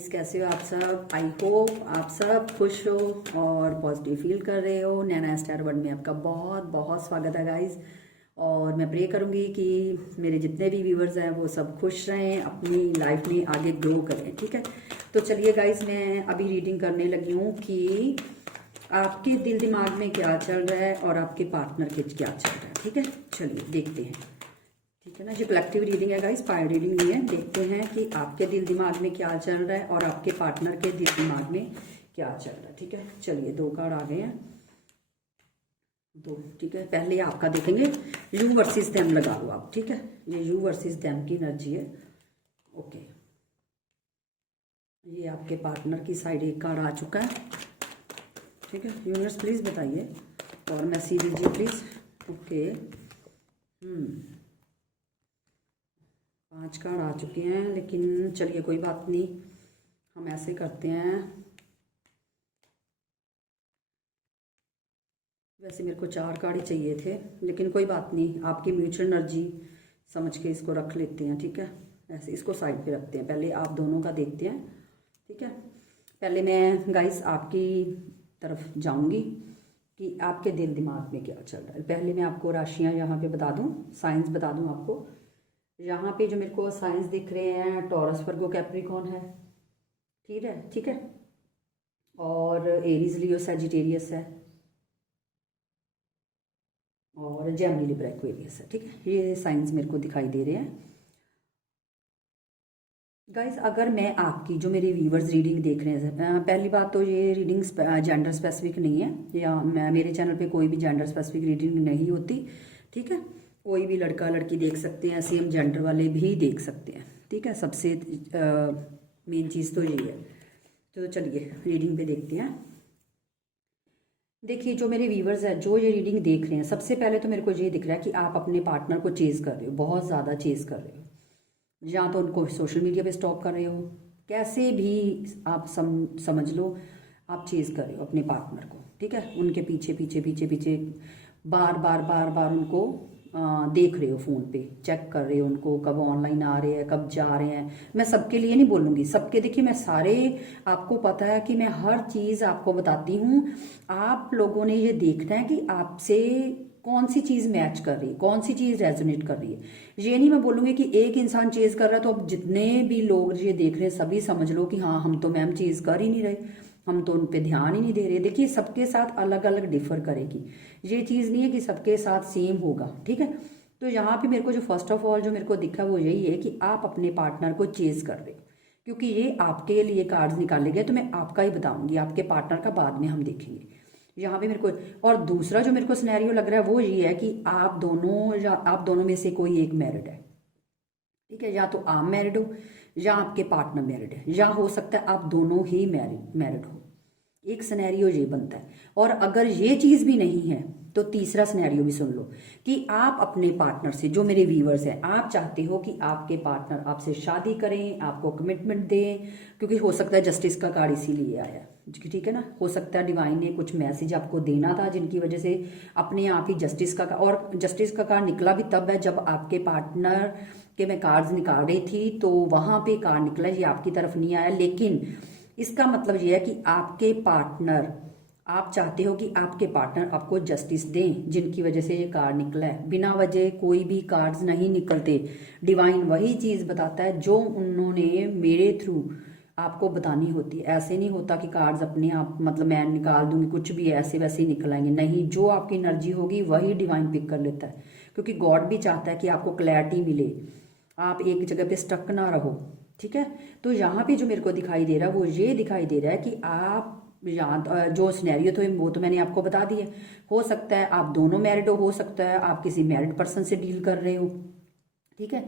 Guys, कैसे हो आप सब। आई होप आप सब खुश हो और पॉजिटिव फील कर रहे हो। नैना स्टार वर्ल्ड में आपका बहुत बहुत स्वागत है गाइस। और मैं प्रे करूंगी कि मेरे जितने भी व्यूवर्स हैं वो सब खुश रहें, अपनी लाइफ में आगे ग्रो करें। ठीक है, तो चलिए गाइस, मैं अभी रीडिंग करने लगी हूँ कि आपके दिल दिमाग में क्या चल रहा है और आपके पार्टनर के क्या चल रहा है। ठीक है, चलिए देखते हैं। ठीक है ना, ये कलेक्टिव रीडिंग है गाइस, पायर रीडिंग नहीं है। देखते हैं कि आपके दिल दिमाग में क्या चल रहा है और आपके पार्टनर के दिल दिमाग में क्या चल रहा है। ठीक है, चलिए 2 कार्ड आ गए हैं, 2। ठीक है, पहले आपका देखेंगे। यू वर्सेस देम लगा लो आप। ठीक है, ये यू वर्सेस देम की एनर्जी है। ओके, ये आपके पार्टनर की साइड एक कार्ड आ चुका है। ठीक है, यूनिवर्स प्लीज बताइए और मैसेज दीजिए प्लीज। ओके, 5 कार्ड आ चुके हैं, लेकिन चलिए कोई बात नहीं, हम ऐसे करते हैं। वैसे मेरे को 4 कार्ड ही चाहिए थे, लेकिन कोई बात नहीं, आपकी म्यूचुअल एनर्जी समझ के इसको रख लेते हैं। ठीक है, ऐसे इसको साइड पे रखते हैं, पहले आप दोनों का देखते हैं। ठीक है, पहले मैं गाइस आपकी तरफ जाऊंगी कि आपके दिल दिमाग में क्या चल रहा है। पहले मैं आपको राशियां यहाँ पे बता दूं, साइंस बता दूं आपको। यहाँ पे जो मेरे को साइंस दिख रहे हैं, टॉरस, वर्गो, कैप्रिकॉर्न है। ठीक है, ठीक है, और एरीज, लियो, सैजिटेरियस है, और जेमिनी, लिब्रा, एक्वेरियस है। ठीक है, ये साइंस मेरे को दिखाई दे रहे हैं गाइस। अगर मैं आपकी जो मेरे व्यूवर्स रीडिंग देख रहे हैं, पहली बात तो ये रीडिंग जेंडर स्पेसिफिक नहीं है, या मेरे चैनल पे कोई भी जेंडर स्पेसिफिक रीडिंग नहीं होती। ठीक है, कोई भी लड़का लड़की देख सकते हैं, सेम जेंडर वाले भी देख सकते हैं। ठीक है, सबसे मेन चीज़ तो यही है। तो चलिए रीडिंग पे देखते हैं। देखिए, जो मेरे व्यूवर्स हैं जो ये रीडिंग देख रहे हैं, सबसे पहले तो मेरे को ये दिख रहा है कि आप अपने पार्टनर को चेज कर रहे हो, बहुत ज़्यादा चेज कर रहे हो। या तो उनको सोशल मीडिया पे स्टॉक कर रहे हो, कैसे भी आप समझ लो, आप चेज कर रहे हो अपने पार्टनर को। ठीक है, उनके पीछे पीछे पीछे पीछे बार बार बार बार उनको देख रहे हो, फ़ोन पे चेक कर रहे हो उनको, कब ऑनलाइन आ रहे हैं, कब जा रहे हैं। मैं सबके लिए नहीं बोलूँगी, सबके देखिए मैं सारे, आपको पता है कि मैं हर चीज़ आपको बताती हूँ। आप लोगों ने ये देखना है कि आपसे कौन सी चीज़ मैच कर रही है, कौन सी चीज़ रेजोनेट कर रही है। ये नहीं मैं बोलूँगी कि एक इंसान चेज़ कर रहा है तो अब जितने भी लोग ये देख रहे हैं सभी समझ लो कि हाँ हम तो मैम चेज़ कर ही नहीं रहे, हम तो उन पे ध्यान ही नहीं दे रहे। देखिए, सबके साथ अलग अलग डिफर करेगी, ये चीज़ नहीं है कि सबके साथ सेम होगा। ठीक है, तो यहाँ पे मेरे को जो फर्स्ट ऑफ ऑल जो मेरे को दिखा वो यही है कि आप अपने पार्टनर को चेज कर रहे हो, क्योंकि ये आपके लिए कार्ड्स निकाले गए, तो मैं आपका ही बताऊंगी, आपके पार्टनर का बाद में हम देखेंगे। यहाँ पे मेरे को, और दूसरा जो मेरे को सिनेरियो लग रहा है वो ये है कि आप दोनों, या आप दोनों में से कोई एक मैरिड है। ठीक है, या तो आप मैरिड हो या आपके पार्टनर मैरिड है, या हो सकता है आप दोनों ही मैरिड हो। एक सिनेरियो ये बनता है। और अगर ये चीज भी नहीं है तो तीसरा सिनेरियो भी सुन लो कि आप अपने पार्टनर से, जो मेरे व्यूवर्स हैं, आप चाहते हो कि आपके पार्टनर आपसे शादी करें, आपको कमिटमेंट दें, क्योंकि हो सकता है जस्टिस का कार्ड इसीलिए आया। ठीक है ना, हो सकता है डिवाइन ने कुछ मैसेज आपको देना था जिनकी वजह से अपने आप ही जस्टिस का, और जस्टिस का कार्ड निकला भी तब है जब आपके पार्टनर के मैं कार्ड्स निकाल रही थी, तो वहां पे कार्ड निकला, ये आपकी तरफ नहीं आया। लेकिन इसका मतलब यह है कि आपके पार्टनर, आप चाहते हो कि आपके पार्टनर आपको जस्टिस दें, जिनकी वजह से ये कार्ड निकला है। बिना वजह कोई भी कार्ड्स नहीं निकलते, डिवाइन वही चीज बताता है जो उन्होंने मेरे थ्रू आपको बतानी होती है। ऐसे नहीं होता कि कार्ड्स अपने आप, मतलब मैं निकाल दूंगी कुछ भी ऐसे वैसे ही निकल आएंगे, नहीं, जो आपकी एनर्जी होगी वही डिवाइन पिक कर लेता है, क्योंकि गॉड भी चाहता है कि आपको क्लैरिटी मिले, आप एक जगह पे स्टक ना रहो। ठीक है, तो यहाँ पे जो मेरे को दिखाई दे रहा है वो ये दिखाई दे रहा है कि आप यहाँ, जो सिनेरियो थे वो तो मैंने आपको बता दिए। हो सकता है आप दोनों मैरिड हो सकता है आप किसी मैरिड पर्सन से डील कर रहे हो। ठीक है,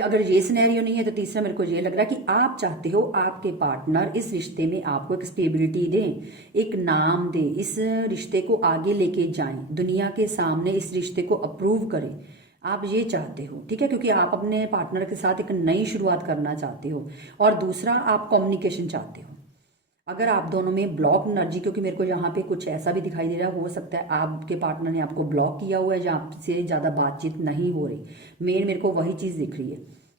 अगर ये सिनेरियो नहीं है तो तीसरा मेरे को ये लग रहा है कि आप चाहते हो आपके पार्टनर इस रिश्ते में आपको एक स्टेबिलिटी दें, एक नाम दे, इस रिश्ते को आगे लेके जाएं, दुनिया के सामने इस रिश्ते को अप्रूव करें। आप ये चाहते हो। ठीक है, क्योंकि आप अपने पार्टनर के साथ एक नई शुरुआत करना चाहते हो। और दूसरा, आप कम्युनिकेशन चाहते हो। अगर आप दोनों में ब्लॉक एनर्जी, क्योंकि मेरे को यहाँ पे कुछ ऐसा भी दिखाई दे रहा है, हो सकता है आपके पार्टनर ने आपको ब्लॉक किया हुआ है या आपसे ज़्यादा बातचीत नहीं हो रही। मेन मेरे को वही चीज़ दिख रही है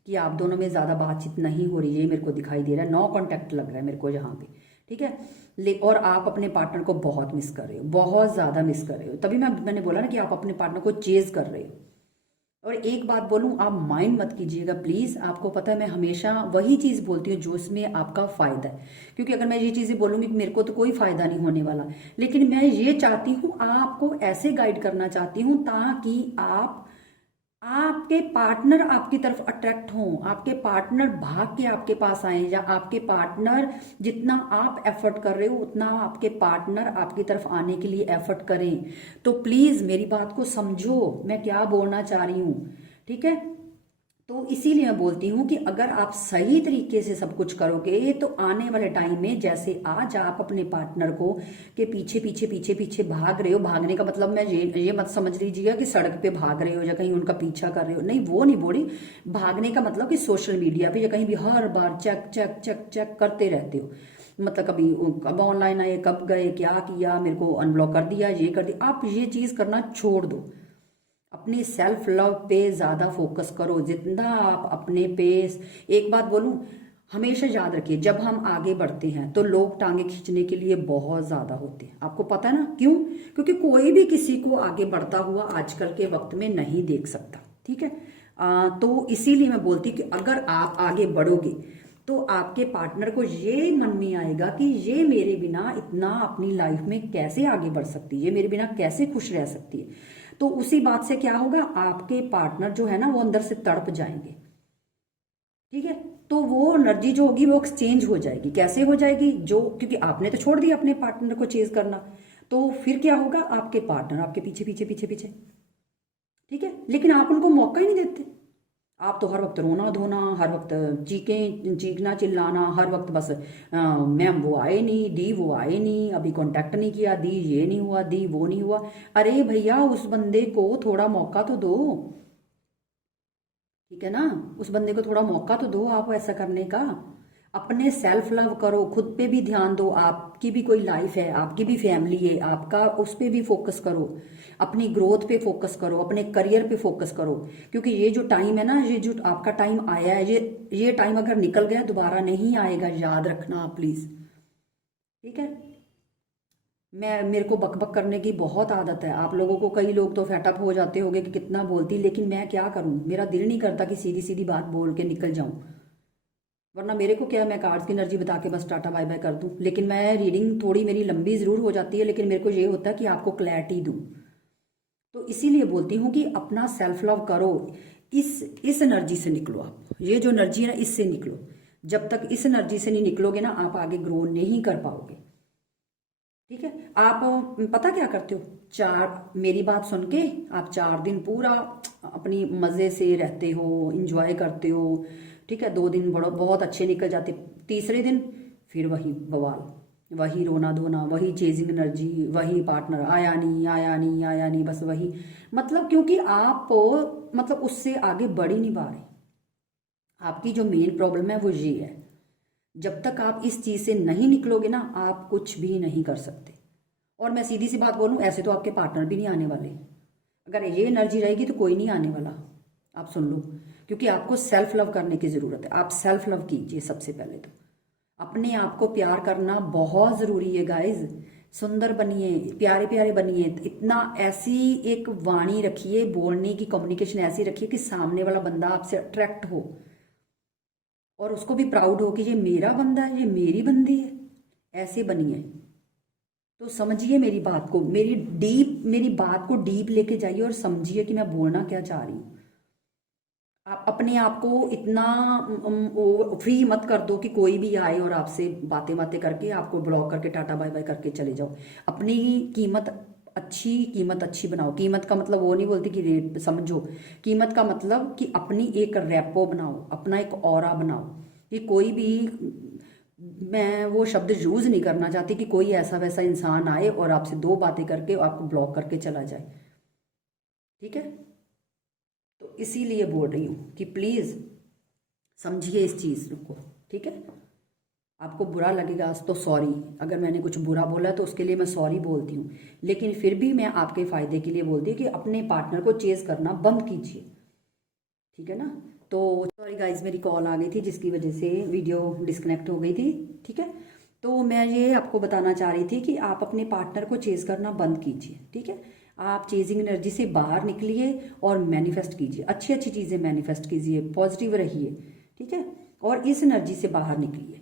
कि आप दोनों में ज़्यादा बातचीत नहीं हो रही है, मेरे को दिखाई दे रहा है, नो कांटेक्ट लग रहा है मेरे को यहाँ पे, ठीक है। और आप अपने पार्टनर को बहुत मिस कर रहे हो, बहुत ज़्यादा मिस कर रहे हो, तभी मैंने बोला ना कि आप अपने पार्टनर को चेज कर रहे हो। और एक बात बोलूं, आप माइंड मत कीजिएगा प्लीज। आपको पता है मैं हमेशा वही चीज बोलती हूँ जो इसमें आपका फायदा है, क्योंकि अगर मैं ये चीजें बोलूंगी कि मेरे को तो कोई फायदा नहीं होने वाला, लेकिन मैं ये चाहती हूँ, आपको ऐसे गाइड करना चाहती हूँ ताकि आपके पार्टनर आपकी तरफ अट्रैक्ट हों, आपके पार्टनर भाग के आपके पास आए, या आपके पार्टनर जितना आप एफर्ट कर रहे हो उतना आपके पार्टनर आपकी तरफ आने के लिए एफर्ट करें। तो प्लीज मेरी बात को समझो, मैं क्या बोलना चाह रही हूं, ठीक है। तो इसीलिए मैं बोलती हूँ कि अगर आप सही तरीके से सब कुछ करोगे तो आने वाले टाइम में, जैसे आज आप अपने पार्टनर को के पीछे पीछे पीछे पीछे भाग रहे हो, भागने का मतलब मैं ये मत समझ लीजिएगा कि सड़क पे भाग रहे हो या कहीं उनका पीछा कर रहे हो, नहीं वो नहीं बोली। भागने का मतलब कि सोशल मीडिया पे या कहीं भी हर बार चेक चेक चेक चेक करते रहते हो, मतलब कभी कब ऑनलाइन आए, कब गए, क्या किया, मेरे को अनब्लॉक कर दिया, ये कर दिया। आप ये चीज करना छोड़ दो, अपनी सेल्फ लव पे ज्यादा फोकस करो, जितना आप अपने पे। एक बात बोलूं, हमेशा याद रखिए जब हम आगे बढ़ते हैं तो लोग टांगे खींचने के लिए बहुत ज्यादा होते हैं, आपको पता है ना क्यों? क्योंकि कोई भी किसी को आगे बढ़ता हुआ आजकल के वक्त में नहीं देख सकता, ठीक है। तो इसीलिए मैं बोलती कि अगर आप आगे बढ़ोगे तो आपके पार्टनर को ये मन में आएगा कि ये मेरे बिना इतना अपनी लाइफ में कैसे आगे बढ़ सकती है, ये मेरे बिना कैसे खुश रह सकती है। तो उसी बात से क्या होगा, आपके पार्टनर जो है ना वो अंदर से तड़प जाएंगे, ठीक है। तो वो एनर्जी जो होगी वो एक्सचेंज हो जाएगी, कैसे हो जाएगी, जो क्योंकि आपने तो छोड़ दिया अपने पार्टनर को चेज करना, तो फिर क्या होगा, आपके पार्टनर आपके पीछे पीछे पीछे पीछे, ठीक है। लेकिन आप उनको मौका ही नहीं देते, आप तो हर वक्त रोना धोना, हर वक्त चीखना चिल्लाना, हर वक्त बस मैम वो आए नहीं, दी वो आए नहीं, अभी कांटेक्ट नहीं किया, दी ये नहीं हुआ, दी वो नहीं हुआ। अरे भैया उस बंदे को थोड़ा मौका तो दो, ठीक है ना, उस बंदे को थोड़ा मौका तो दो आप ऐसा करने का। अपने सेल्फ लव करो, खुद पे भी ध्यान दो, आपकी भी कोई लाइफ है, आपकी भी फैमिली है, आपका उस पे भी फोकस करो, अपनी ग्रोथ पे फोकस करो, अपने करियर पे फोकस करो। क्योंकि ये जो टाइम है ना, ये जो आपका टाइम आया है, ये टाइम अगर निकल गया दोबारा नहीं आएगा, याद रखना आप प्लीज, ठीक है। मेरे को बकबक करने की बहुत आदत है, आप लोगों को, कई लोग तो फेटअप हो जाते होंगे कि कितना बोलती, लेकिन मैं क्या करूं, मेरा दिल नहीं करता कि सीधी सीधी बात बोल के निकल जाऊं। वरना मेरे को क्या, मैं कार्ड्स की एनर्जी बता के बस टाटा बाय बाय कर दूं। लेकिन मैं रीडिंग थोड़ी मेरी लंबी जरूर हो जाती है, लेकिन मेरे को ये होता है कि आपको क्लैरिटी दूं। तो इसीलिए बोलती हूँ कि अपना सेल्फ लव करो, इस एनर्जी से निकलो आप, ये जो एनर्जी है ना इससे निकलो। जब तक इस एनर्जी से नहीं निकलोगे ना आप आगे ग्रो नहीं कर पाओगे, ठीक है। आप पता क्या करते हो, मेरी बात सुन के आप 4 दिन पूरा अपनी मजे से रहते हो, इंजॉय करते हो, ठीक है। 2 दिन बहुत अच्छे निकल जाते, तीसरे दिन फिर वही बवाल, वही रोना धोना, वही चेजिंग एनर्जी, वही पार्टनर आया नहीं आया नहीं आया नहीं, बस वही। मतलब क्योंकि आप मतलब उससे आगे बढ़ ही नहीं पा रहे। आपकी जो मेन प्रॉब्लम है वो ये है, जब तक आप इस चीज से नहीं निकलोगे ना आप कुछ भी नहीं कर सकते। और मैं सीधी सी बात बोलूं, ऐसे तो आपके पार्टनर भी नहीं आने वाले, अगर ये एनर्जी रहेगी तो कोई नहीं आने वाला, आप सुन लो। क्योंकि आपको सेल्फ लव करने की जरूरत है, आप सेल्फ लव कीजिए सबसे पहले तो। अपने आप को प्यार करना बहुत जरूरी है गाइज, सुंदर बनिए, प्यारे प्यारे बनिए, इतना ऐसी एक वाणी रखिए, बोलने की कम्युनिकेशन ऐसी रखिए कि सामने वाला बंदा आपसे अट्रैक्ट हो और उसको भी प्राउड हो कि ये मेरा बंदा है, ये मेरी बंदी है, ऐसे बनिए। तो समझिए मेरी बात को, मेरी बात को डीप लेके जाइए और समझिए कि मैं बोलना क्या चाह रही हूँ। आप अपने आप को इतना फ्री मत कर दो कि कोई भी आए और आपसे बातें बातें करके आपको ब्लॉक करके टाटा बाय बाय करके चले जाओ। अपनी कीमत अच्छी बनाओ। कीमत का मतलब वो नहीं बोलती कि रेट समझो, कीमत का मतलब कि अपनी एक रेपो बनाओ, अपना एक ऑरा बनाओ। कि कोई भी, मैं वो शब्द यूज नहीं करना चाहती कि कोई ऐसा वैसा इंसान आए और आपसे 2 बातें करके आपको ब्लॉक करके चला जाए, ठीक है। तो इसीलिए बोल रही हूँ कि प्लीज समझिए इस चीज को, ठीक है। आपको बुरा लगेगा तो सॉरी, अगर मैंने कुछ बुरा बोला तो उसके लिए मैं सॉरी बोलती हूँ, लेकिन फिर भी मैं आपके फायदे के लिए बोलती हूँ कि अपने पार्टनर को चेज करना बंद कीजिए, ठीक है ना। तो सॉरी गाइज, मेरी कॉल आ गई थी जिसकी वजह से वीडियो डिस्कनेक्ट हो गई थी। ठीक है, तो मैं ये आपको बताना चाह रही थी कि आप अपने पार्टनर को चेज करना बंद कीजिए। ठीक है, आप चेजिंग एनर्जी से बाहर निकलिए और मैनिफेस्ट कीजिए, अच्छी अच्छी चीज़ें मैनिफेस्ट कीजिए, पॉजिटिव रहिए। ठीक है, और इस एनर्जी से बाहर निकलिए,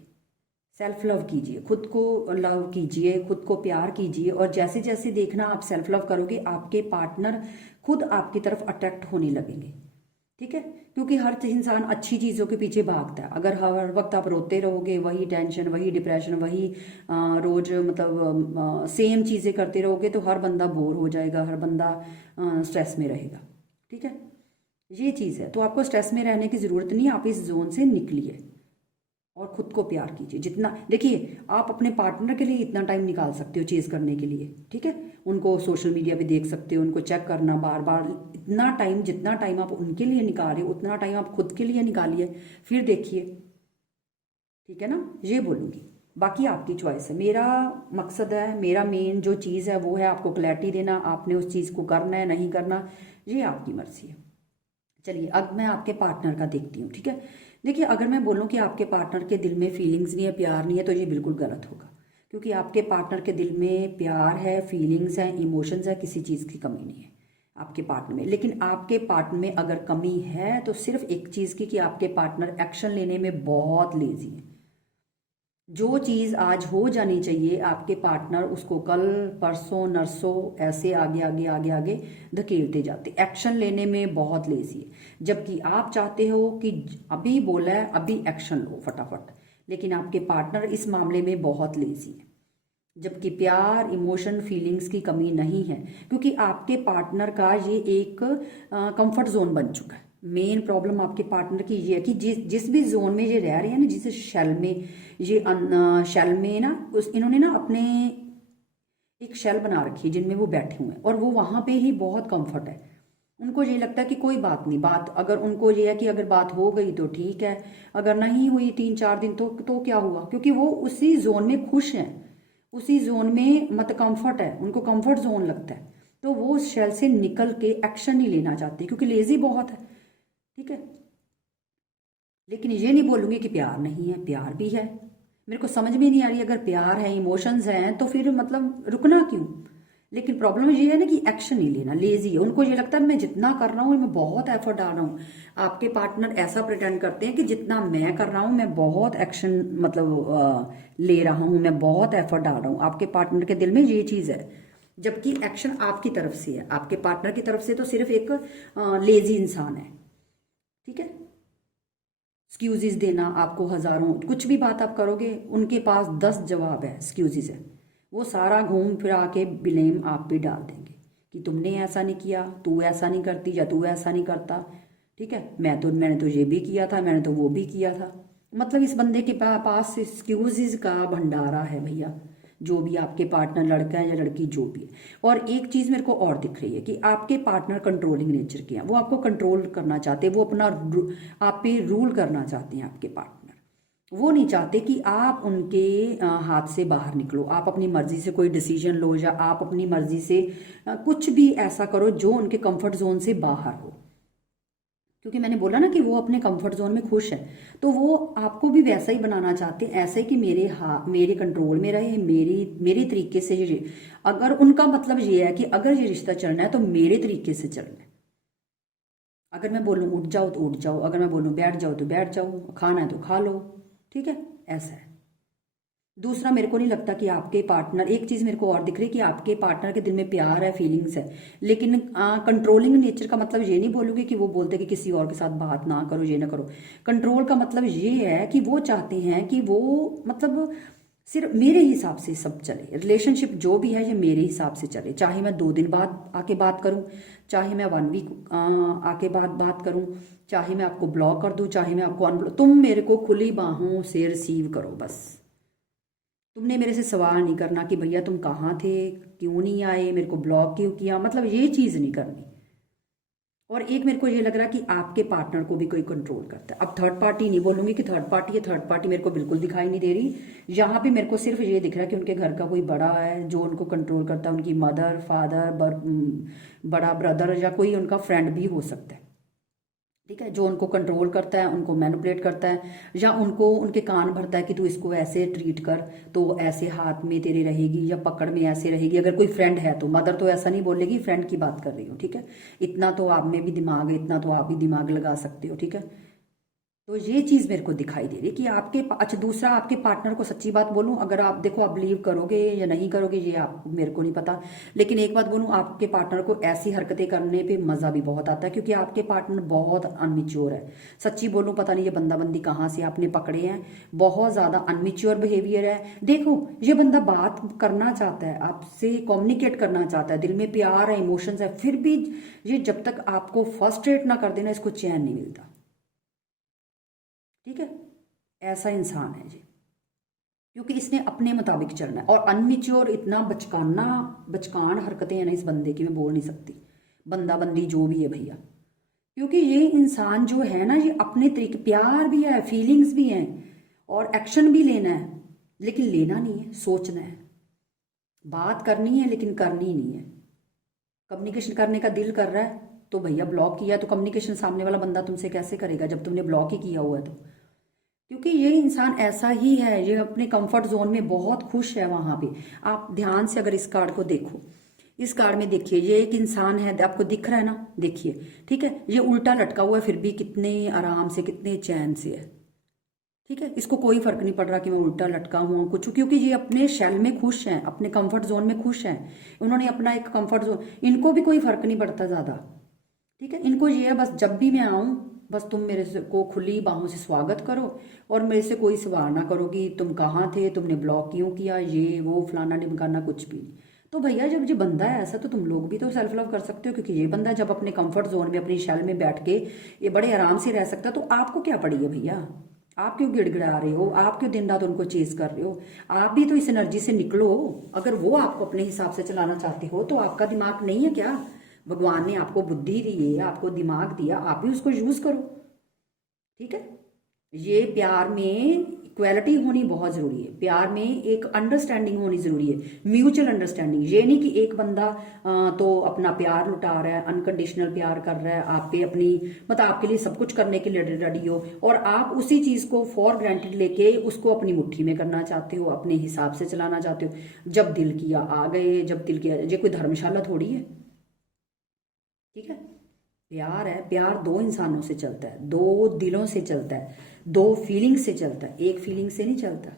सेल्फ लव कीजिए, खुद को लव कीजिए, खुद को प्यार कीजिए। और जैसे जैसे देखना आप सेल्फ लव करोगे, आपके पार्टनर खुद आपकी तरफ अट्रैक्ट होने लगेंगे। ठीक है, क्योंकि हर इंसान अच्छी चीज़ों के पीछे भागता है। अगर हर वक्त आप रोते रहोगे, वही टेंशन, वही डिप्रेशन, वही रोज मतलब सेम चीज़ें करते रहोगे, तो हर बंदा बोर हो जाएगा, हर बंदा स्ट्रेस में रहेगा। ठीक है, ये चीज़ है। तो आपको स्ट्रेस में रहने की ज़रूरत नहीं है, आप इस जोन से निकलिए और खुद को प्यार कीजिए। जितना देखिए, आप अपने पार्टनर के लिए इतना टाइम निकाल सकते हो चेज करने के लिए। ठीक है, उनको सोशल मीडिया पे देख सकते हो, उनको चेक करना बार बार, इतना टाइम, जितना टाइम आप उनके लिए निकाल रहे हो उतना टाइम आप खुद के लिए निकालिए, फिर देखिए। ठीक है ना, ये बोलूँगी। बाकी आपकी चॉइस है। मेरा मकसद है, मेरा मेन जो चीज़ है वो है आपको क्लैरिटी देना। आपने उस चीज़ को करना है नहीं करना, ये आपकी मर्जी है। चलिए, अब मैं आपके पार्टनर का देखती हूँ। ठीक है, देखिए, अगर मैं बोलूँ कि आपके पार्टनर के दिल में फीलिंग्स नहीं है, प्यार नहीं है, तो ये बिल्कुल गलत होगा। क्योंकि आपके पार्टनर के दिल में प्यार है, फीलिंग्स है, इमोशंस है, किसी चीज़ की कमी नहीं है आपके पार्टनर में। लेकिन आपके पार्टनर में अगर कमी है तो सिर्फ एक चीज़ की, कि आपके पार्टनर एक्शन लेने में बहुत लेजी है। जो चीज़ आज हो जानी चाहिए, आपके पार्टनर उसको कल, परसों, नरसों ऐसे आगे आगे आगे आगे धकेलते जाते, एक्शन लेने में बहुत लेजी है। जबकि आप चाहते हो कि अभी बोला है, अभी एक्शन लो फटाफट। लेकिन आपके पार्टनर इस मामले में बहुत लेजी है। जबकि प्यार, इमोशन, फीलिंग्स की कमी नहीं है, क्योंकि आपके पार्टनर का ये एक कंफर्ट जोन बन चुका है। मेन प्रॉब्लम आपके पार्टनर की ये है कि जिस जिस भी जोन में ये रह रहे हैं ना, जिस शेल में, ये शेल में ना, उस इन्होंने ना अपने एक शेल बना रखी है जिनमें वो बैठे हुए हैं, और वो वहां पे ही बहुत कंफर्ट है। उनको ये लगता है कि कोई बात नहीं, बात अगर उनको ये है कि अगर बात हो गई तो ठीक है, अगर नहीं हुई 3-4 दिन तो क्या हुआ, क्योंकि वो उसी जोन में खुश हैं, उसी जोन में मत कंफर्ट है, उनको कंफर्ट जोन लगता है। तो वो उस शेल से निकल के एक्शन नहीं लेना चाहते, क्योंकि लेजी बहुत है। ठीक है, लेकिन ये नहीं बोलूंगी कि प्यार नहीं है, प्यार भी है। मेरे को समझ में नहीं आ रही, अगर प्यार है, इमोशंस हैं, तो फिर मतलब रुकना क्यों। लेकिन प्रॉब्लम ये है ना कि एक्शन नहीं लेना, लेजी है। उनको ये लगता है मैं जितना कर रहा हूँ, मैं बहुत एफर्ट डाल रहा हूँ। आपके पार्टनर ऐसा प्रिटेंड करते हैं कि जितना मैं कर रहा हूँ, मैं बहुत एक्शन मतलब ले रहा हूँ, मैं बहुत एफर्ट डाल रहा हूँ। आपके पार्टनर के दिल में ये चीज़ है, जबकि एक्शन आपकी तरफ से है। आपके पार्टनर की तरफ से तो सिर्फ एक लेजी इंसान है। ठीक है, एक्सक्यूजेस देना, आपको हजारों कुछ भी बात आप करोगे, उनके पास 10 जवाब है, एक्सक्यूजेस है। वो सारा घूम फिरा के ब्लेम आप भी डाल देंगे कि तुमने ऐसा नहीं किया, तू ऐसा नहीं करती, या तू ऐसा नहीं करता। ठीक है, मैंने तो ये भी किया था, मैंने तो वो भी किया था। मतलब इस बंदे के पास एक्सक्यूजेस का भंडारा है भैया, जो भी आपके पार्टनर, लड़का है या लड़की, जो भी है। और एक चीज मेरे को और दिख रही है कि आपके पार्टनर कंट्रोलिंग नेचर के हैं, वो आपको कंट्रोल करना चाहते हैं, वो अपना आप पे रूल करना चाहते हैं। आपके पार्टनर वो नहीं चाहते कि आप उनके हाथ से बाहर निकलो, आप अपनी मर्जी से कोई डिसीजन लो, या आप अपनी मर्जी से कुछ भी ऐसा करो जो उनके कंफर्ट जोन से बाहर हो। क्योंकि मैंने बोला ना कि वो अपने कंफर्ट जोन में खुश है, तो वो आपको भी वैसा ही बनाना चाहते हैं, ऐसे कि मेरे कंट्रोल में रहे, मेरे तरीके से ये। अगर उनका मतलब ये है कि अगर ये रिश्ता चलना है तो मेरे तरीके से चलना है। अगर मैं बोलूँ उठ जाओ तो उठ जाओ, अगर मैं बोलूँ बैठ जाओ तो बैठ जाओ, खाना है तो खा लो। ठीक है, ऐसा है। दूसरा, मेरे को नहीं लगता कि आपके पार्टनर, एक चीज मेरे को और दिख रही है कि आपके पार्टनर के दिल में प्यार है, फीलिंग्स है, लेकिन कंट्रोलिंग नेचर का मतलब ये नहीं बोलूंगी कि वो बोलते कि किसी और के साथ बात ना करो, ये ना करो। कंट्रोल का मतलब ये है कि वो चाहते हैं कि वो मतलब सिर्फ मेरे हिसाब से सब चले, रिलेशनशिप जो भी है ये मेरे हिसाब से चले। चाहे मैं 2 दिन बाद आके बात करूं, चाहे मैं 1 वीक आके बात करूं, चाहे मैं आपको ब्लॉक कर दूं, चाहे मैं आपको अनब्लॉक, तुम मेरे को खुली बाहों से रिसीव करो बस। तुमने मेरे से सवाल नहीं करना कि भैया तुम कहाँ थे, क्यों नहीं आए, मेरे को ब्लॉक क्यों किया, मतलब ये चीज़ नहीं करनी। और एक मेरे को ये लग रहा है कि आपके पार्टनर को भी कोई कंट्रोल करता है। अब थर्ड पार्टी नहीं बोलूंगी कि थर्ड पार्टी है, थर्ड पार्टी मेरे को बिल्कुल दिखाई नहीं दे रही। यहाँ पे मेरे को सिर्फ ये दिख रहा है कि उनके घर का कोई बड़ा है जो उनको कंट्रोल करता है, उनकी मदर, फादर, बड़ा ब्रदर, या कोई उनका फ्रेंड भी हो सकता है। ठीक है, जो उनको कंट्रोल करता है, उनको मैनिपुलेट करता है, या उनको उनके कान भरता है कि तू इसको ऐसे ट्रीट कर तो ऐसे हाथ में तेरे रहेगी या पकड़ में ऐसे रहेगी। अगर कोई फ्रेंड है तो मदर तो ऐसा नहीं बोलेगी, फ्रेंड की बात कर रही हूँ, ठीक है। इतना तो आप में भी दिमाग है, इतना तो आप भी दिमाग लगा सकते हो, ठीक है। तो ये चीज मेरे को दिखाई दे रही कि आपके अच्छा, दूसरा आपके पार्टनर को सच्ची बात बोलूं, अगर आप देखो आप बिलीव करोगे या नहीं करोगे ये आप मेरे को नहीं पता, लेकिन एक बात बोलूं, आपके पार्टनर को ऐसी हरकतें करने पे मजा भी बहुत आता है, क्योंकि आपके पार्टनर बहुत अनमिच्योर है। सच्ची बोलूं, पता नहीं ये बंदा बंदी कहाँ से आपने पकड़े हैं, बहुत ज्यादा अनमिच्योर बिहेवियर है। देखो ये बंदा बात करना चाहता है आपसे, कम्युनिकेट करना चाहता है, दिल में प्यार है, इमोशंस है, फिर भी ये जब तक आपको फ्रस्ट्रेट ना कर देना, इसको चैन नहीं मिलता, ठीक है। ऐसा इंसान है जी, क्योंकि इसने अपने मुताबिक चलना है। और अनमिच्योर, इतना बचकान हरकतें हैं ना इस बंदे की, मैं बोल नहीं सकती, बंदा बंदी जो भी है भैया। क्योंकि ये इंसान जो है ना, ये अपने तरीके, प्यार भी है, फीलिंग्स भी हैं, और एक्शन भी लेना है, लेकिन लेना नहीं है, सोचना है। बात करनी है लेकिन करनी नहीं है। कम्युनिकेशन करने का दिल कर रहा है तो भैया ब्लॉक किया तो कम्युनिकेशन सामने वाला बंदा तुमसे कैसे करेगा जब तुमने ब्लॉक ही किया हुआ है तो। क्योंकि ये इंसान ऐसा ही है, ये अपने कंफर्ट जोन में बहुत खुश है वहां पे। आप ध्यान से अगर इस कार्ड को देखो, इस कार्ड में देखिए, ये एक इंसान है, आपको दिख रहा है ना, देखिए, ठीक है। ये उल्टा लटका हुआ है, फिर भी कितने आराम से, कितने चैन से है, ठीक है। इसको कोई फर्क नहीं पड़ रहा कि मैं उल्टा लटका हूँ कुछ, क्योंकि ये अपने शेल में खुश हैं, अपने कंफर्ट जोन में खुश हैं। उन्होंने अपना एक कंफर्ट जोन, इनको भी कोई फर्क नहीं पड़ता ज्यादा, ठीक है। इनको ये है बस जब भी मैं आऊं, बस तुम मेरे से को खुली बाहों से स्वागत करो, और मेरे से कोई सवाल ना करो कि तुम कहाँ थे, तुमने ब्लॉक क्यों किया, ये वो फलाना ढिमकाना, कुछ भी नहीं। तो भैया जब ये बंदा है ऐसा, तो तुम लोग भी तो सेल्फ लव कर सकते हो, क्योंकि ये बंदा जब अपने कंफर्ट जोन में, अपनी शैल में बैठ के ये बड़े आराम से रह सकता है, तो आपको क्या पड़ी है भैया? आप क्यों गिड़गिड़ा रहे हो? आप क्यों दिन रात उनको चेज कर रहे हो? आप भी तो इस एनर्जी से निकलो। अगर वो आपको अपने हिसाब से चलाना चाहते हो तो आपका दिमाग नहीं है क्या? भगवान ने आपको बुद्धि दी है, आपको दिमाग दिया, आप भी उसको यूज करो, ठीक है। ये प्यार में इक्वालिटी होनी बहुत जरूरी है, प्यार में एक अंडरस्टैंडिंग होनी जरूरी है, म्यूचुअल अंडरस्टैंडिंग। ये नहीं कि एक बंदा तो अपना प्यार लुटा रहा है, अनकंडीशनल प्यार कर रहा है आप पे, अपनी मतलब आपके लिए सब कुछ करने के लिए रेडी हो, और आप उसी चीज को फॉर ग्रांटेड लेके उसको अपनी मुट्ठी में करना चाहते हो, अपने हिसाब से चलाना चाहते हो। जब दिल किया आ गए, जब दिल किया, ये कोई धर्मशाला थोड़ी है, ठीक है। प्यार है, प्यार दो इंसानों से चलता है, दो दिलों से चलता है, दो फीलिंग से चलता है, एक फीलिंग से नहीं चलता।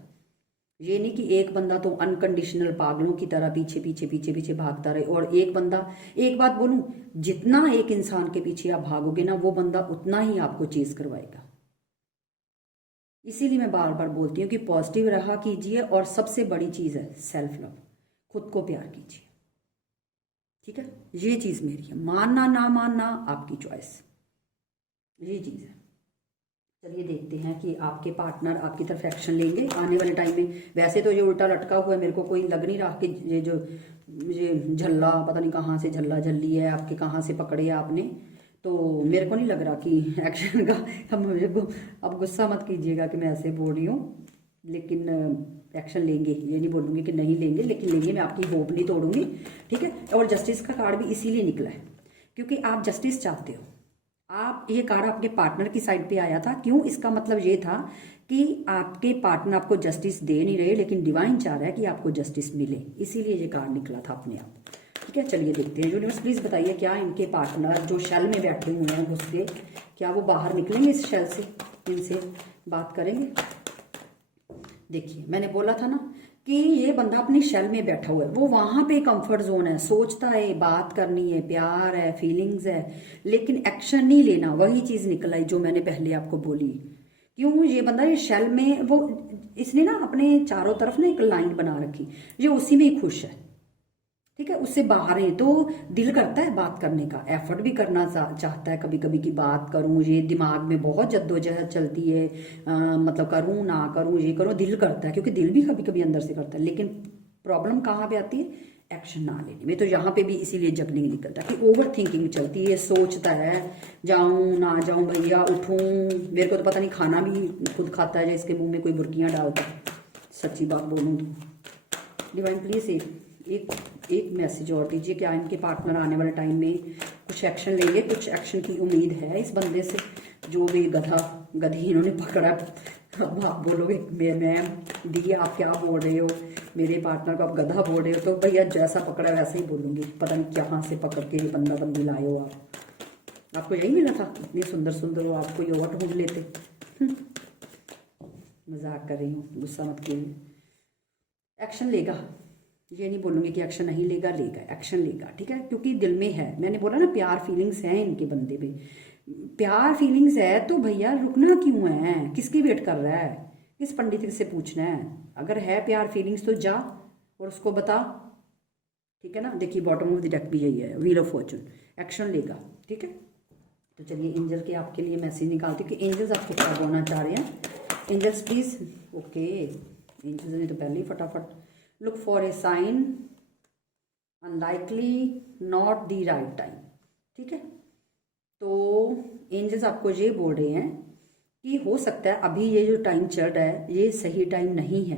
ये नहीं कि एक बंदा तो अनकंडीशनल पागलों की तरह पीछे पीछे पीछे पीछे भागता रहे, और एक बंदा, एक बात बोलूं, जितना एक इंसान के पीछे आप भागोगे ना, वो बंदा उतना ही आपको चेज करवाएगा। इसीलिए मैं बार बार बोलती हूँ कि पॉजिटिव रहा कीजिए, और सबसे बड़ी चीज है सेल्फ लव, खुद को प्यार कीजिए, ठीक है। ये चीज मेरी है, मानना ना मानना आपकी चॉइस, ये चीज है। चलिए देखते हैं कि आपके पार्टनर आपकी तरफ एक्शन लेंगे आने वाले टाइम में। वैसे तो ये उल्टा लटका हुआ है, मेरे को कोई लग नहीं रहा कि ये झल्ला, पता नहीं कहाँ से झल्ला झल्ली है आपके, कहाँ से पकड़े है आपने, तो मेरे को नहीं लग रहा कि एक्शन का। अब मुझे अब गुस्सा मत कीजिएगा कि मैं ऐसे बोल रही हूँ, लेकिन एक्शन लेंगे, ये नहीं बोलूंगी कि नहीं लेंगे, लेकिन लेंगे। मैं आपकी होप नहीं तोड़ूंगी, ठीक है। और जस्टिस का कार्ड भी इसीलिए निकला है क्योंकि आप जस्टिस चाहते हो। आप, ये कार्ड आपके पार्टनर की साइड पे आया था, क्यों? इसका मतलब ये था कि आपके पार्टनर आपको जस्टिस दे नहीं रहे, लेकिन डिवाइन चाह रहा है कि आपको जस्टिस मिले, इसीलिए ये कार्ड निकला था अपने आप, ठीक है। चलिए देखते हैं। यूनिवर्स प्लीज बताइए, क्या इनके पार्टनर जो शेल में बैठे हुए हैं घुस के, क्या वो बाहर निकलेंगे इस शेल से, इनसे बात करेंगे? देखिए मैंने बोला था ना कि ये बंदा अपनी शेल में बैठा हुआ है, वो वहां पे कंफर्ट जोन है, सोचता है, बात करनी है, प्यार है, फीलिंग्स है, लेकिन एक्शन नहीं लेना। वही चीज निकल आई जो मैंने पहले आपको बोली। क्यों? ये बंदा ये शेल में, वो इसने ना अपने चारों तरफ ना एक लाइन बना रखी, ये उसी में ही खुश है, ठीक है। उससे बाहर है तो दिल करता है बात करने का, एफर्ट भी करना चाहता है कभी कभी कि बात करूं, ये दिमाग में बहुत जद्दोजहद चलती है, मतलब करूं ना करूं, ये करूं, दिल करता है, क्योंकि दिल भी कभी कभी अंदर से करता है, लेकिन प्रॉब्लम कहाँ पे आती है? एक्शन ना लेने में। तो यहाँ पे भी इसीलिए जगनिंग निकलता है कि ओवर थिंकिंग चलती है, सोचता है जाऊं ना जाऊं, भैया उठूं, मेरे को तो पता नहीं, खाना भी खुद खाता है, इसके मुंह में कोई बुर्कियां डालता है, सच्ची बात बोलूं तो। डिवाइन प्लीज एक मैसेज और दीजिए, क्या इनके पार्टनर आने वाले टाइम में कुछ एक्शन लेंगे? कुछ एक्शन की उम्मीद है इस बंदे से। जो भी गधा गधी इन्होंने पकड़ा, अब आप बोलोगे मैम दी आप क्या बोल रहे हो, मेरे पार्टनर को आप गधा बोल रहे हो, तो भैया जैसा पकड़ा वैसे ही बोलूंगी। पता नहीं कहाँ से पकड़ के ये बंदा बंदी लाए हो आपको यही मिला था, इतने सुंदर सुंदर हो, आपको ये और ढूंढ लेते। मजाक कर रही हूँ, गुस्सा मत कीजिए। एक्शन लेगा, ये नहीं बोलूँगी कि एक्शन नहीं लेगा, लेगा एक्शन लेगा, ठीक है, क्योंकि दिल में है। मैंने बोला ना प्यार फीलिंग्स हैं इनके बंदे पे, प्यार फीलिंग्स है तो भैया रुकना क्यों है, किसकी वेट कर रहा है, किस पंडित से पूछना है। अगर है प्यार फीलिंग्स तो जा और उसको बता, ठीक है ना। देखिए बॉटम ऑफ द डेक भी यही है, व्हील ऑफ फॉर्चून, एक्शन लेगा, ठीक है। तो चलिए एंजल के आपके लिए मैसेज निकालती हूँ कि एंजल्स आपको क्या बोलना चाह रहे हैं। एंजल्स प्लीज, ओके एंजल्स ने तो पहले ही फटाफट, look for a sign, unlikely, not the right time, ठीक है। तो एंजल्स आपको ये बोल रहे हैं कि हो सकता है अभी ये जो टाइम चल रहा है ये सही टाइम नहीं है,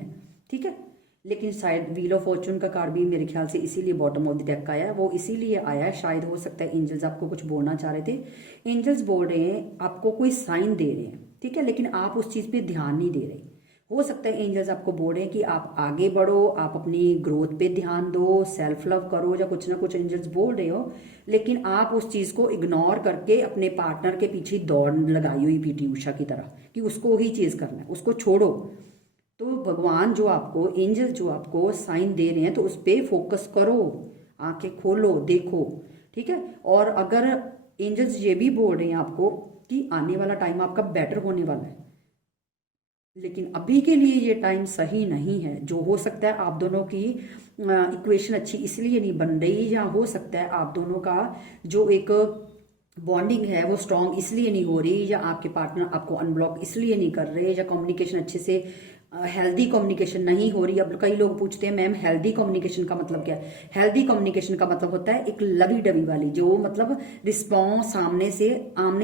ठीक है, लेकिन शायद व्हील ऑफ फॉर्चून का कार्ड भी मेरे ख्याल से इसीलिए बॉटम ऑफ द डेक का आया है, वो इसीलिए आया है, शायद हो सकता है एंजल्स आपको कुछ बोलना चाह रहे थे। एंजल्स बोल रहे हैं आपको कोई साइन दे रहे हैं, ठीक है, लेकिन आप उस चीज़ पे ध्यान नहीं दे रहे। हो सकता है एंजल्स आपको बोल रहे हैं कि आप आगे बढ़ो, आप अपनी ग्रोथ पे ध्यान दो, सेल्फ लव करो, या कुछ ना कुछ एंजल्स बोल रहे हो, लेकिन आप उस चीज़ को इग्नोर करके अपने पार्टनर के पीछे दौड़ लगाई हुई पीटी उषा की तरह कि उसको ही चीज़ करना है, उसको छोड़ो। तो भगवान जो आपको, एंजल जो आपको साइन दे रहे हैं तो उस पर फोकस करो, आंखें खोलो, देखो, ठीक है। और अगर एंजल्स ये भी बोल रहे हैं आपको कि आने वाला टाइम आपका बेटर होने वाला है, लेकिन अभी के लिए ये टाइम सही नहीं है। जो हो सकता है आप दोनों की इक्वेशन अच्छी इसलिए नहीं बन रही, या हो सकता है आप दोनों का जो एक बॉन्डिंग है वो स्ट्रांग इसलिए नहीं हो रही, या आपके पार्टनर आपको अनब्लॉक इसलिए नहीं कर रहे, या कम्युनिकेशन अच्छे से हेल्दी कम्युनिकेशन नहीं हो रही। अब कई लोग पूछते हैं मैम हेल्दी कम्युनिकेशन का मतलब क्या है। हेल्दी कम्युनिकेशन का मतलब होता है एक लवी डवी वाली, जो मतलब रिस्पॉन्स आमने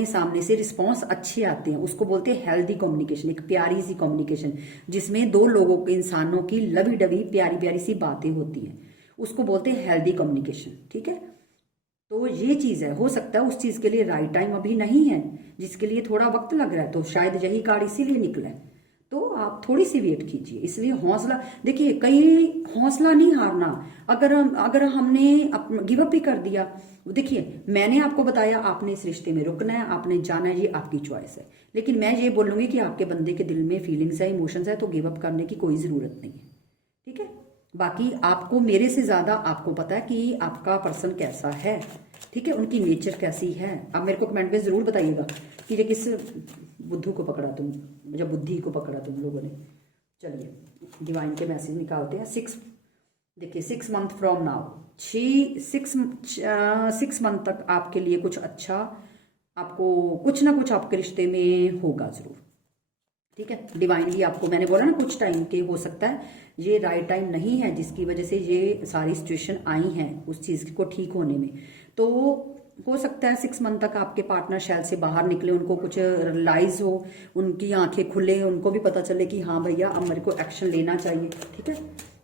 सामने से रिस्पॉन्स अच्छे आते हैं, उसको बोलते हैं हेल्दी कम्युनिकेशन। एक प्यारी सी कम्युनिकेशन जिसमें दो लोगों के, इंसानों की लवी डवी प्यारी प्यारी सी बातें होती हैं, उसको बोलते हैं हेल्दी कम्युनिकेशन, ठीक है। तो ये चीज है, हो सकता है उस चीज के लिए राइट टाइम अभी नहीं है, जिसके लिए थोड़ा वक्त लग रहा है, तो शायद यही कार्ड इसीलिए निकला है। तो आप थोड़ी सी वेट कीजिए, इसलिए हौसला, देखिए कई हौसला नहीं हारना। अगर हमने गिव अप ही कर दिया, देखिए मैंने आपको बताया आपने इस रिश्ते में रुकना है, आपने जाना है, ये आपकी चॉइस है, लेकिन मैं ये बोलूंगी कि आपके बंदे के दिल में फीलिंग्स है, इमोशंस है, तो गिव अप करने की कोई जरूरत नहीं है, ठीक है। बाकी आपको मेरे से ज्यादा आपको पता है कि आपका पर्सन कैसा है, ठीक है, उनकी नेचर कैसी है। आप मेरे को कमेंट में जरूर बताइएगा कि ये किस बुद्धू को पकड़ा तुम, या बुद्धि को पकड़ा तुम लोगों ने। चलिए डिवाइन के मैसेज निकालते हैं। देखिए 6 मंथ फ्रॉम नाउ, 6 मंथ तक आपके लिए कुछ अच्छा, आपको कुछ ना कुछ आपके रिश्ते में होगा जरूर, ठीक है। डिवाइनली आपको मैंने बोला ना कुछ टाइम के हो सकता है ये राइट टाइम नहीं है, जिसकी वजह से ये सारी सिचुएशन आई हैं उस चीज को ठीक होने में। तो हो सकता है 6 मंथ तक आपके पार्टनर शैल से बाहर निकले, उनको कुछ रियलाइज हो, उनकी आंखें खुले, उनको भी पता चले कि हाँ भैया अब मेरे को एक्शन लेना चाहिए, ठीक है।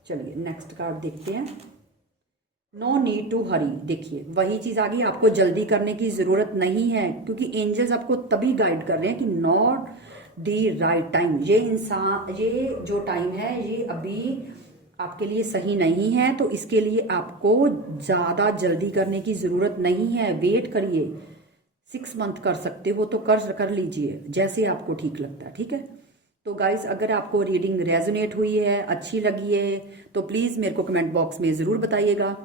चलिए नेक्स्ट कार्ड देखते हैं। नो नीड टू हरी, देखिए वही चीज आ गई, आपको जल्दी करने की जरूरत नहीं है, क्योंकि एंजल्स आपको तभी गाइड कर रहे हैं कि नॉट द राइट टाइम, ये जो टाइम है ये अभी आपके लिए सही नहीं है, तो इसके लिए आपको ज्यादा जल्दी करने की जरूरत नहीं है, वेट करिए। 6 मंथ कर सकते हो तो कर लीजिए, जैसे आपको ठीक लगता है, ठीक है। तो गाइज अगर आपको रीडिंग रेजोनेट हुई है, अच्छी लगी है, तो प्लीज मेरे को कमेंट बॉक्स में जरूर बताइएगा।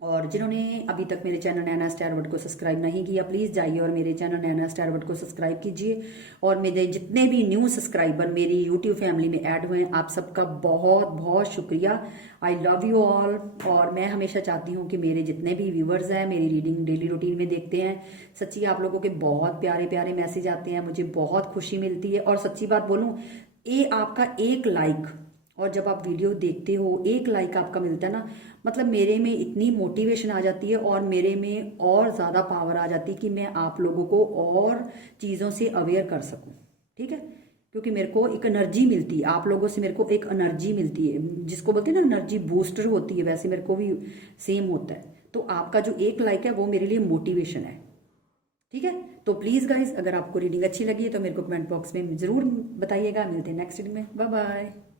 और जिन्होंने अभी तक मेरे चैनल नैना स्टारवर्ड को सब्सक्राइब नहीं किया, प्लीज़ जाइए और मेरे चैनल नैना स्टारवर्ड को सब्सक्राइब कीजिए। और मेरे जितने भी न्यू सब्सक्राइबर मेरी यूट्यूब फैमिली में ऐड हुए हैं, आप सबका बहुत बहुत शुक्रिया। I love you all. और मैं हमेशा चाहती हूँ कि मेरे जितने भी व्यूवर्स हैं, मेरी रीडिंग डेली रूटीन में देखते हैं, सच्ची आप लोगों के बहुत प्यारे प्यारे मैसेज आते हैं, मुझे बहुत खुशी मिलती है। और सच्ची बात बोलूँ, ये आपका एक लाइक, और जब आप वीडियो देखते हो एक लाइक आपका मिलता है ना, मतलब मेरे में इतनी मोटिवेशन आ जाती है और मेरे में और ज़्यादा पावर आ जाती है कि मैं आप लोगों को और चीज़ों से अवेयर कर सकूं, ठीक है। क्योंकि मेरे को एक एनर्जी मिलती है आप लोगों से, मेरे को एक एनर्जी मिलती है, जिसको बोलते हैं ना एनर्जी बूस्टर होती है, वैसे मेरे को भी सेम होता है। तो आपका जो एक लाइक है वो मेरे लिए मोटिवेशन है, ठीक है, तो प्लीज़ गाइस, अगर आपको रीडिंग अच्छी लगी है तो मेरे को कमेंट बॉक्स में ज़रूर बताइएगा। मिलते हैं नेक्स्ट रीडिंग में, बाय बाय।